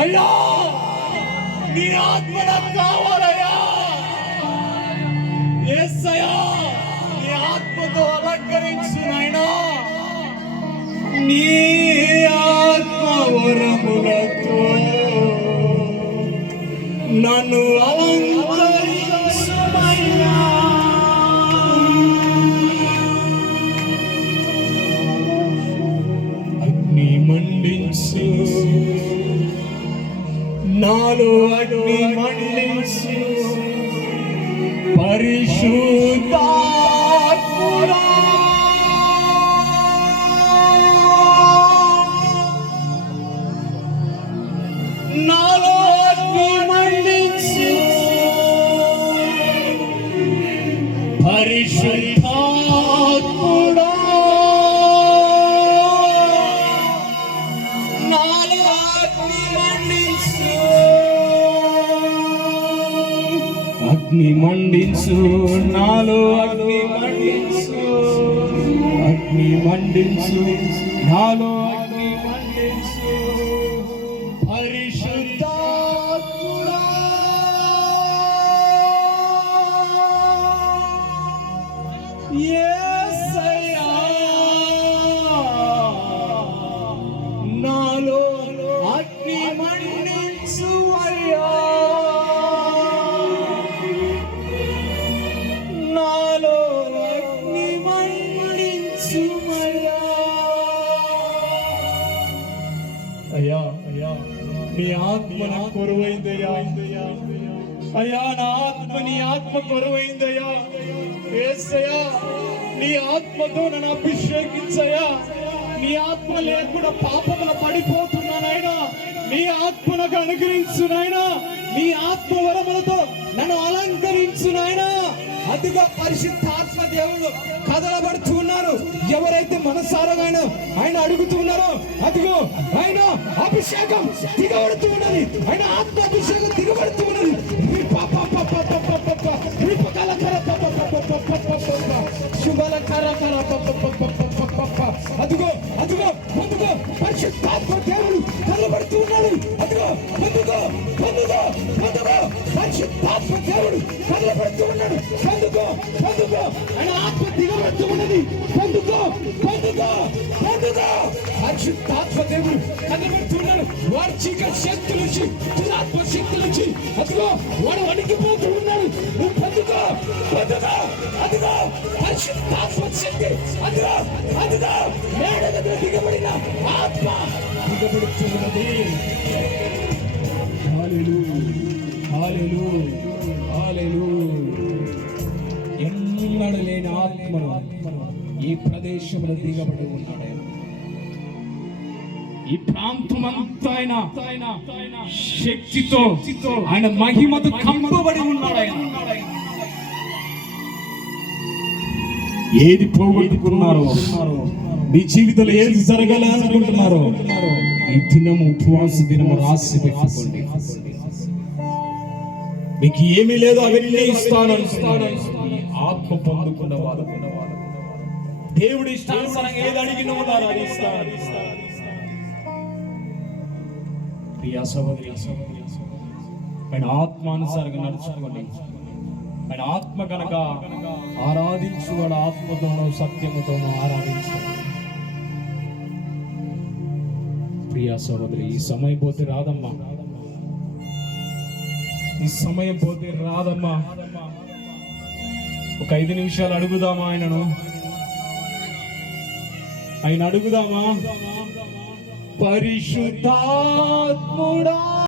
అయ్యా నీ ఆత్మ నాకు కావాలయ్యా. యేసయ్యా నీ ఆత్మతో అలంకరించు నాయనా. నీ ఆత్మ వరములతో నన్ను అలంకరించుమయ్యా. అగ్ని మండించు నాలో, అగ్ని మండించు పరిశుద్ధాత్ముడా. నాలో అగ్ని మండించు పరిశుద్ధాత్ముడా. నాలో అగ్ని మండించు, అగ్ని మండించు నాలో, అగ్ని మండించు, అగ్ని మండించు నాలో, అగ్ని మండించు పరిశుద్ధాత్ముడా. యేసయ్యా నాలో అగ్ని మండించు అయ్యా. నాలో అగ్ని మండించుమయ్యా. అయ్యా అయ్యా నీ ఆత్మ నా కొరువైందయ్యా. అయ్యా నా ఆత్మ నీ ఆత్మ కొరువైందయ్యా. యేసయ్యా నీ ఆత్మతో నన్ను అభిషేకించయ్యా. నీ ఆత్మ లేకుండా పాపమున పడిపోతున్నానైనా నీ ఆత్మ నాకు అనుగ్రహించు నాయనా. నీ ఆత్మ వరములతో నన్ను అలంకరించు నాయనా. అదిగో పరిశుద్ధాత్మ దేవుడు కదలబడుతూ ఉన్నారు. ఎవరైతే మనసారగా ఆయన అడుగుతూ ఉన్నారో అదిగో ఆయన అభిషేకం దిగబడుతూ ఉన్నది. ఆయన ఆత్మ అభిషేకం దిగబడుతూ ఉన్నది. అదిగో అదిగో పొందుకో, పరిశుద్ధాత్మ దేవుడు కదలబడుతూ ఉన్నాడు. అదిగో పొందుకో పొందుకో పొందుకో, పరిశుద్ధాత్మ దేవుడు కదలబడుతూ ఉన్నాడు. పొందుకో పొందుకో, ఆయన ఆత్మ దిగబడుతూ ఉన్నది. పొందుకో పొందుకో పొందుకో, పరిశుద్ధాత్మ దేవుడు కదలబడుతూ ఉన్నాడు. వాడు చీకటి శక్తి నుంచి, దురాత్మ శక్తి నుంచి అదిగో వాడు వణికిపోతూ ఉన్నాడు. నువ్వు పొందుకో పొందుకో. అదిగో పరిశుద్ధాత్మ శక్తి, అదిగో అదిగో మేడగదిలో దిగబడిన ఆత్మ దిగబడుతున్నది. హల్లెలూయా హల్లెలూయా హల్లెలూయా. ఎన్నడూ లేని ఆత్మను ఈ ప్రదేశంలో దిగబడి ఉన్నాడు. ఈ ప్రాంతమంతా ఆయన శక్తితో, ఆయన మహిమతో కంపబడి ఉన్నాడు. ఆయన ఏది పోగొట్టుకున్నారో, మీ జీవితంలో ఏది జరగాలి అనుకుంటున్నారో ఈ దినము ఉపవాస దినము రాసి పెట్టుకోండి. మీకు ఏమీ లేదో అవన్నీ ఇస్తాను. ఆత్మ పొందుకున్న వారు దేవుడి ఇష్టానుసారంగా ఏది అడిగిన వారు అది ఇస్తారు. ప్రియా సహోదరి, ఆయన ఆత్మానుసారంగా నడుచుకోండి. ఆయన ఆత్మ కనుక ఆరాధించు, వాడు ఆత్మతోనూ సత్యముతోనూ ఆరాధించు. ప్రియా సహోదరి, ఈ సమయం పోతే రాదమ్మా. ఈ సమయం పోతే రాదమ్మా. ఒక 5 నిమిషాలు అడుగుదామా ఆయనను? ఆయన అడుగుదామా? పరిశుద్ధాత్ముడా.